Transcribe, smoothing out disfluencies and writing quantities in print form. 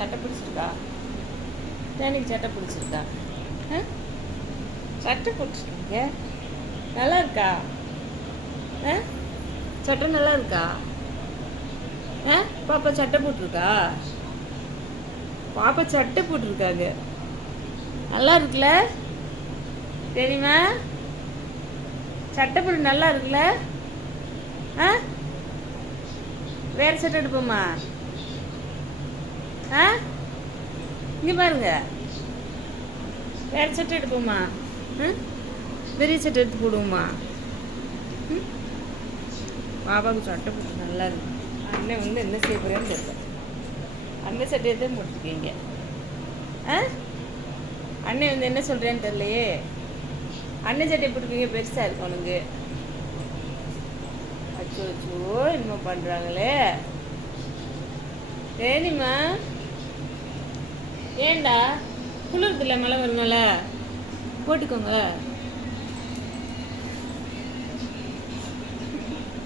சட்டை பிடிச்சிருக்கா? தேனிக்கு சட்டை பிடிச்சிருக்கா? சட்டை பிடிச்சிருக்கீங்க, நல்லா இருக்கா? சட்டை நல்லா இருக்கா? பாப்பா சட்டை போட்டிருக்கா? பாப்பா சட்டை போட்டிருக்காங்க, நல்லா இருக்குல்ல? தெரியுமா? சட்டை போட்டு நல்லா இருக்குல்ல? வேறு சட்டை எடுப்போம்மா? இங்கே பாருங்க, வேறு சட்டை எடுப்போம்மா? பெரிய சட்டை எடுத்து போடுவோம்மா? பாப்பாவுக்கு சட்டை போட்டு நல்லா இருக்கு. அண்ணன் வந்து என்ன செய்ய போகிறேன்னு தெரியல. அண்ணன் சட்டையை தான் போட்டுருக்கீங்க. அண்ணன் வந்து என்ன சொல்கிறேன்னு தெரியலையே. அண்ணன் சட்டையை போட்டுருக்கீங்க, பெருசாக இருக்கு உனக்கு. அச்சோ அச்சோ, என்னமோ பண்ணுறாங்களே. சரிம்மா, ஏண்டா குளிர்தில்ல, மழை வரும்ல, போட்டுக்கோங்க.